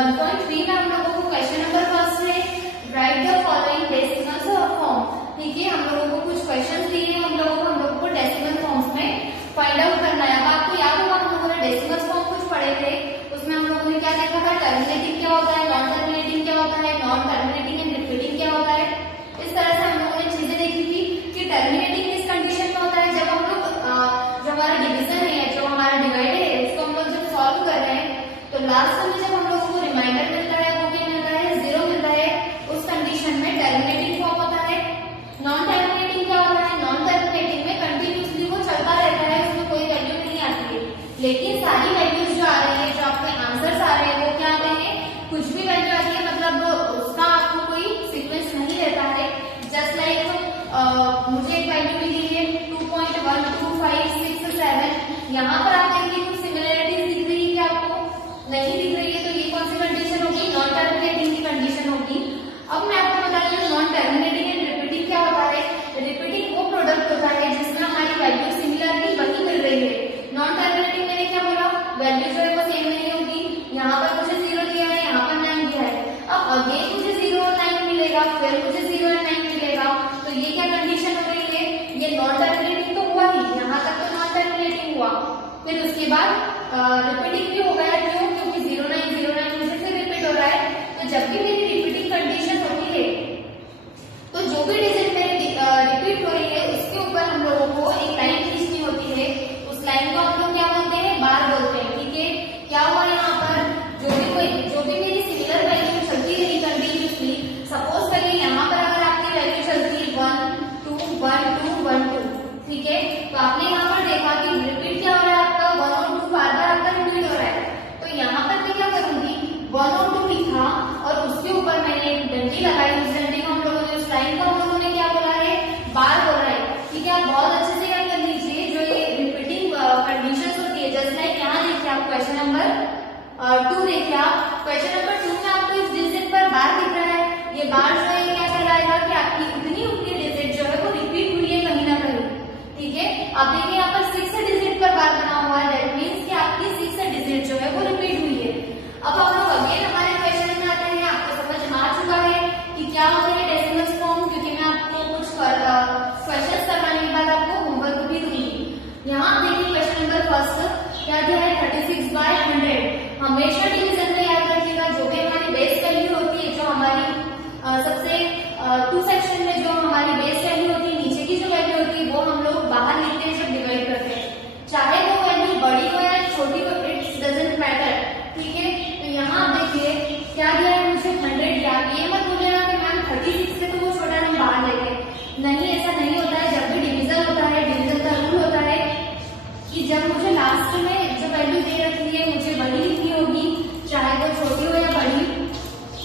1.3 में हम लोगों को क्वेश्चन नंबर फर्स्ट है right the following decimals form. ठीक है, हम लोगों को कुछ क्वेश्चन दिए, हम लोगों को डेसिमल फॉर्म्स में फाइंड आउट करना है। अब आपको याद होगा हम लोगों ने डेसिमल फॉर्म कुछ पढ़े थे, उसमें हम लोगों ने क्या देखा था, टर्मिनेटिंग क्या होता है, नॉन टर्मिनेटिंग क्या होता है, नॉन टर्मिनेटिंग एंड रिपीटिंग क्या होता है। इस तरह से हम लोगों ने चीजें देखी थी कि टर्मिनेटिंग किस कंडीशन में होता है, जब हम लोग जो हमारा डिवीजन है, जो हमारा डिवाइड है, उसको हम लोग जब सॉल्व कर रहे हैं तो लास्ट में जब हम लोगों को रिमाइंडर मिलता है, वो क्या मिलता है, 0 मिलता है, उस कंडीशन में टर्मिनेटिंग फॉर्म होता है। नॉन टर्मिनेटिंग क्या होता है, नॉन टर्मिनेटिंग में कंटिन्यूसली वो चलता रहता है, उसमें कोई वैल्यू नहीं आती है, लेकिन सारी वैल्यूज जो आ रही है, जो आपके आंसर्स आ रहे हैं, वो क्या आते हैं, कुछ भी वैल्यू आती है, मतलब उसका आपको कोई सीक्वेंस नहीं रहता है। जस्ट लाइक मुझे एक वैल्यू मिली है 2.125667, यहाँ पर आप देखिए कुछ सिमिलरिटीज दिख रही है क्या आपको, नहीं दिख रही है, तो ये कौन सी कंडीशन होगी, नॉन टर्मिनेटिंग की कंडीशन होगी। अब मैं आपको बता रही हूँ नॉन टर्मिनेटिंग एंड रिपीटिंग क्या होता है। रिपीटिंग वो प्रोडक्ट होता है जिसमें हमारी वैल्यू सिमिलरली वही मिल रही है। नॉन टर्मिनेटिंग मैंने क्या बोला, वैल्यू जो है वो सेम नहीं होगी, यहाँ पर मुझे 0 दिया है, यहाँ पर 9 दिया है, अब अगेन मुझे 0 और 9 मिलेगा, फिर मुझे 0 और 9 मिलेगा, तो ये क्या कंडीशन हो रही है, ये नॉन टर्मिनेटिंग तो हुआ ही, यहाँ तक तो नॉन टर्मिनेटिंग हुआ, फिर उसके बाद रिपीटिंग भी हो गया, क्यों, क्योंकि 0 9 मुझे फिर रिपीट हो रहा है। तो जब भी मेरी रिपीटिंग कंडीशन होती है, तो जो भी डिजिट मेरी रिपीट हो रही है, उसके ऊपर हम लोगों को एक लाइन खींचनी होती है, उस लाइन को हम लोग क्या बोलते हैं, बार बोलते हैं। ठीक है, क्या हुआ यहाँ पर, जो भी मेरी सिमिलर वैल्यू चलती रही कंटिन्यूसली, सपोज करिए यहाँ पर अगर आपकी वैल्यू चलती है 1 2 1 2 1 2, ठीक है, तो आपने यहाँ पर देखा कि रिपीट क्या हो रहा है आपका, 1 और 2 बार बार आपका रिपीट हो रहा है, तो यहाँ पर मैं क्या करूंगी, 1 और 2 लिखा और उसके ऊपर मैंने एक डंडी लगाई, उस डंडी को हम लोगों ने, उस लाइन को हम लोगों ने क्या बोला है, बार बोला है। ठीक है, आप बहुत अच्छे से क्या कर लीजिए, जो ये रिपीटिंग कंडीशंस होती है, जस्ट लाइक यहाँ देखिए आप क्वेश्चन नंबर 2 देखिए, आप क्वेश्चन नंबर 2 में आपको इस डिजिट पर बार दिख रहा है, ये बार जो है क्या कहलाएगा कि आपकी उतनी उतनी डिजिट जो है वो रिपीट हुई है कहीं ना कहीं। ठीक है, अब देखिए यहाँ पर 6 डिजिट पर बार बना हुआ है, दैट मीन्स कि आपकी 6 डिजिट जो है वो रिपीट हुई है। अब हम लोग अगेन हमारे क्वेश्चन में आते हैं, आपको समझ आ चुका है कि क्या होता है डेसिमल फॉर्म, क्योंकि मैं आपको कुछ क्वेश्चन करवाने के बाद आपको होमवर्क भी दूंगी। यहाँ देखिए क्वेश्चन नंबर फर्स्ट क्या दिया है, 36/100। हमेशा डिवीजन में याद रखिएगा, जो भी हमारी बेस वैल्यू होती है, जो हमारी सबसे 2 सेक्शन में जो हमारी बेस वैल्यू होती है, नीचे की जो वैल्यू होती है, वो हम लोग बाहर लिखते हैं जब डिवाइड करते हैं, चाहे वो वैल्यू बड़ी हो या छोटी हो, इट डजंट मैटर। ठीक है, तो यहाँ आप देखिए क्या दिया है, मुझे 100 दिया, ये मत बोलेगा कि मैम 36 से तो वो छोटा हम बाहर लेंगे, नहीं, ऐसा नहीं होता है। जब भी डिवीजन होता है, डिवीजन का रूल होता है कि जब मुझे लास्ट में जो वैल्यू दे रखी है, मुझे बड़ी लिखनी होगी, चाहे वो छोटी हो या बड़ी।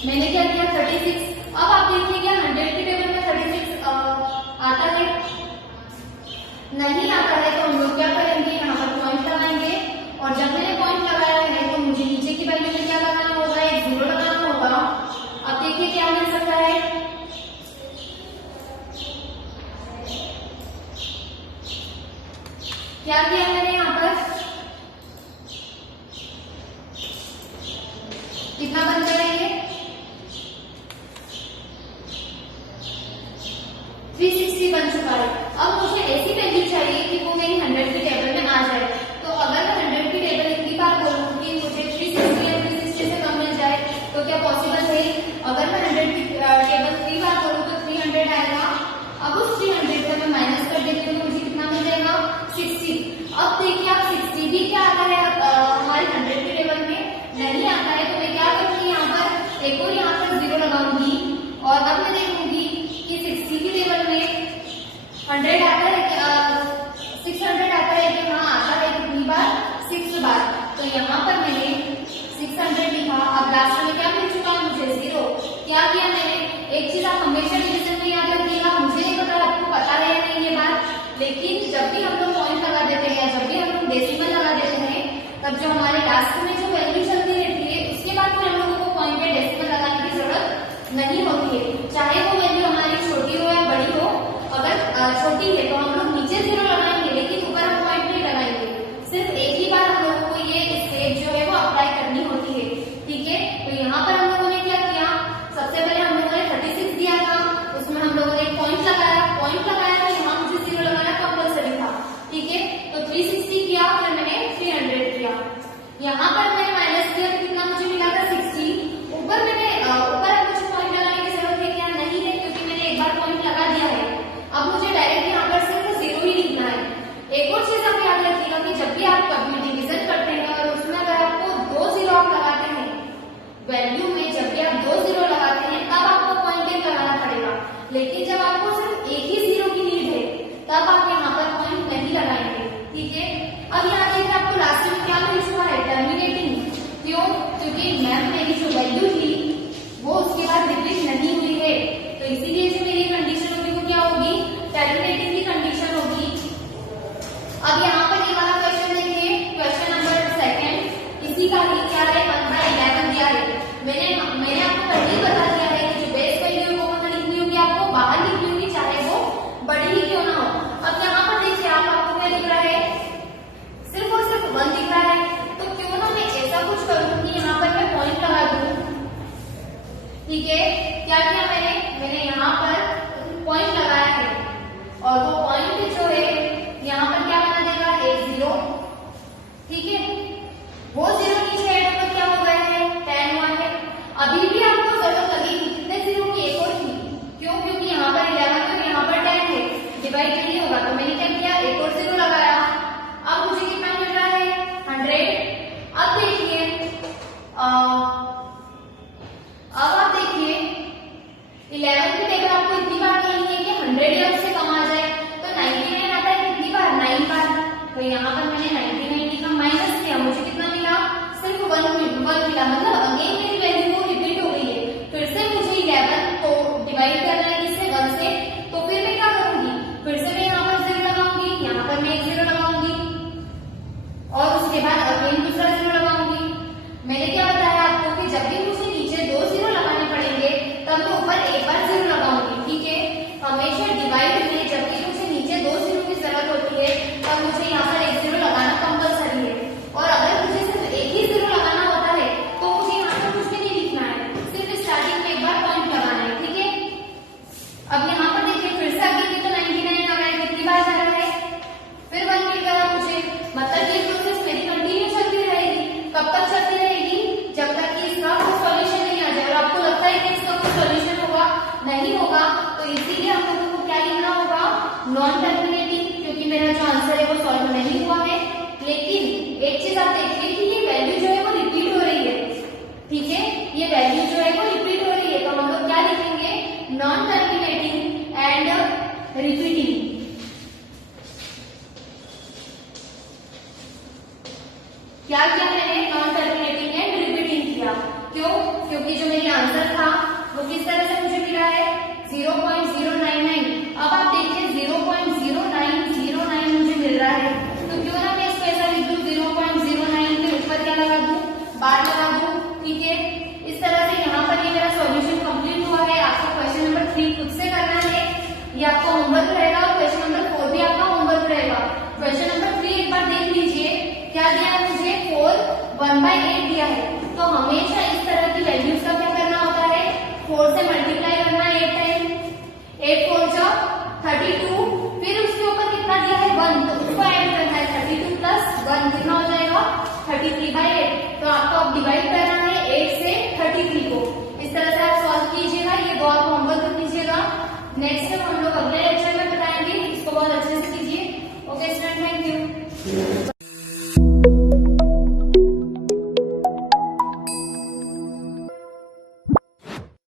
मैंने क्या किया, 36। अब आप देखिए क्या 100 के टेबल में 36 आता है, नहीं आता है, तो हम लोग क्या करेंगे, यहाँ पर पॉइंट लगाएंगे, और जब मैंने पॉइंट लगाया है तो मुझे नीचे की वैल्यू में क्या लगाना होगा, एक 0 लगाना होगा। अब देखिए क्या मिल सकता है, क्या किया मैंने यहाँ पर, कितना बन जाएंगे, 360 बन चुका है। अब मुझे ऐसी वैल्यू चाहिए कि वो मेरी 100 की टेबल में आ जाए, तो अगर मैं 100 की टेबल इतनी बार बोलूँ कि मुझे 360 या 360 से कम मिल जाए, तो क्या पॉसिबल है, अगर मैं 100 की टेबल 3 बार बोलूँ तो 300 आएगा, अब उस 300 से मैं माइनस कर देती हूँ, मुझे कितना मिल जाएगा, 60। अब देखिए आप 60 भी क्या आता है हमारे 100 की टेबल में नहीं आता है, तो मैं क्या करूँगी, यहाँ क्योंकि मैम मेरी जो वैल्यू थी वो उसके बाद रिपीट नहीं हुई है, तो इसीलिए जो मेरी कंडीशन होगी वो क्या होगी, टर्मिनेटिंग की कंडीशन होगी। अब यहाँ पर ये वाला क्वेश्चन देखिए, क्वेश्चन नंबर 2 इसी का ही क्या है, 1/11 दिया है। मैंने आपको पहले ही बता दिया है कि जो बेस वैल्यू वो कहाँ लिखनी होगी, आपको बाहर लिखनी होगी, चाहे वो बड़ी ही क्यों ना हो। अब यहाँ पर देखिए आपको क्या दिख रहा है, सिर्फ और सिर्फ 1 दिख रहा है, तो क्यों ना मैं ऐसा कुछ करूँ कि यहाँ पर मैं पॉइंट लगा दूं। ठीक है, क्या किया मैंने यहाँ पर पॉइंट लगाया है, और वो पॉइंट जो है यहाँ पर क्या बना देगा, 1 0। ठीक है, वो 0 नीचे ऐड होकर क्या हो गया है, 10 हुआ है। अभी भी आपको जरूरत लगेगी कितने 0 की, एक और की, क्यों, क्योंकि यहाँ पर 11 है, यहाँ पर 10 है, डिवाइड नहीं होगा, तो मैंने क्या किया, एक और 0 लगाया। अब मुझे कितना मिल रहा है, 100। अब देखिए अब आप देखिए 11 की टेबल आपको इतनी बार नहीं है कि 100 या उससे कम आ जाए, तो 99 आता है कितनी बार, 9 बार। तो यहाँ पर मैंने 99 का माइनस किया, मुझे कितना मिला, सिर्फ 1 मिला, मतलब अगेन मेरी वैल्यू वो रिपीट हो गई है। फिर से मुझे 11 को डिवाइड करना है किससे, 1 से, तो फिर मैं क्या करूंगी, फिर से मैं यहाँ पर 0 लगाऊंगी, यहाँ पर मैं 1 0 लगाऊंगी, और उसके बाद अगेन दूसरा 0 लगाऊंगी। मैंने क्या बताया आपको कि जब भी मुझे नीचे 2 0 लगाने पड़ेंगे तब मैं ऊपर एक बार 0 लगाऊंगी। ठीक है, हमेशा डिवाइड में जब भी मुझे नीचे 2 0 की जरूरत होती है तब मुझे यहाँ पर 1 0 लगाना कंपलसरी है, और अगर मुझे सिर्फ एक ही 0 लगाना होता है तो मुझे यहाँ पर कुछ भी नहीं लिखना है, सिर्फ स्टार्टिंग में एक बार पॉइंट लगाना है। ठीक है, अब यहाँ पर देखिए फिर से अगेन तो 99 आ रहा है, कितनी बार जा रहा है, फिर 1 मिल गया मुझे, मतलब ये प्रोसेस मेरी कंटिन्यू चलती रहेगी। कब तक चलती रहेगी, जब तक कि इसका कोई सॉल्यूशन नहीं आ जाए, और आपको लगता है कि इसका कोई सॉल्यूशन होगा, नहीं होगा, तो इसीलिए हम लोगों को क्या लिखना होगा, नॉन टर्मिनेटिंग, क्योंकि मेरा जो आंसर है वो सॉल्व नहीं हुआ है। लेकिन एक चीज आप देखिए कि ये वैल्यू जो है वो रिपीट हो रही है। ठीक है, ये वैल्यू जो है वो रिपीट हो रही है, तो हम लोग क्या लिखेंगे, नॉन टर्मिनेटिंग एंड रिपीटिंग। क्या किया मैंने, नॉन टर्मिनेटिंग एंड रिपीटिंग किया, क्यों, क्योंकि जो मेरी आंसर था वो किस तरह से मुझे मिला है, 0.099। अब आप देखिए 0.0909 मुझे मिल रहा है, तो क्यों ना मैं इसको ऐसा लिख दूं, 0.09 के ऊपर क्या लगा दूं, बार लगा दूं। ठीक है, इस तरह से यहाँ पर ये मेरा सॉल्यूशन कंप्लीट हुआ है। आपको क्वेश्चन नंबर 3 खुद से करना है, ये आपका होमवर्क रहेगा, और क्वेश्चन नंबर 4 भी आपका होमवर्क रहेगा। क्वेश्चन नंबर 3 एक बार देख लीजिए, क्या दिया है मुझे, 4 1/8 दिया है, तो हमेशा इस तरह की वैल्यूज का क्या करना होता है, 4 से मल्टीप्लाई करना है 8 टाइम, 8 4 जा 32, फिर उसके ऊपर कितना दिया है, 1, तो उसको ऐड करना है, 32 + 1 कितना हो जाएगा, 33/8। तो आपको अब डिवाइड करना है 8 से 33 को, इस तरह से आप सॉल्व कीजिएगा, ये दो आप होमवर्क कीजिएगा। नेक्स्ट टाइम हम लोग अगले लेक्चर में बताएंगे, इसको बहुत अच्छे से कीजिए। Okay student, thank you.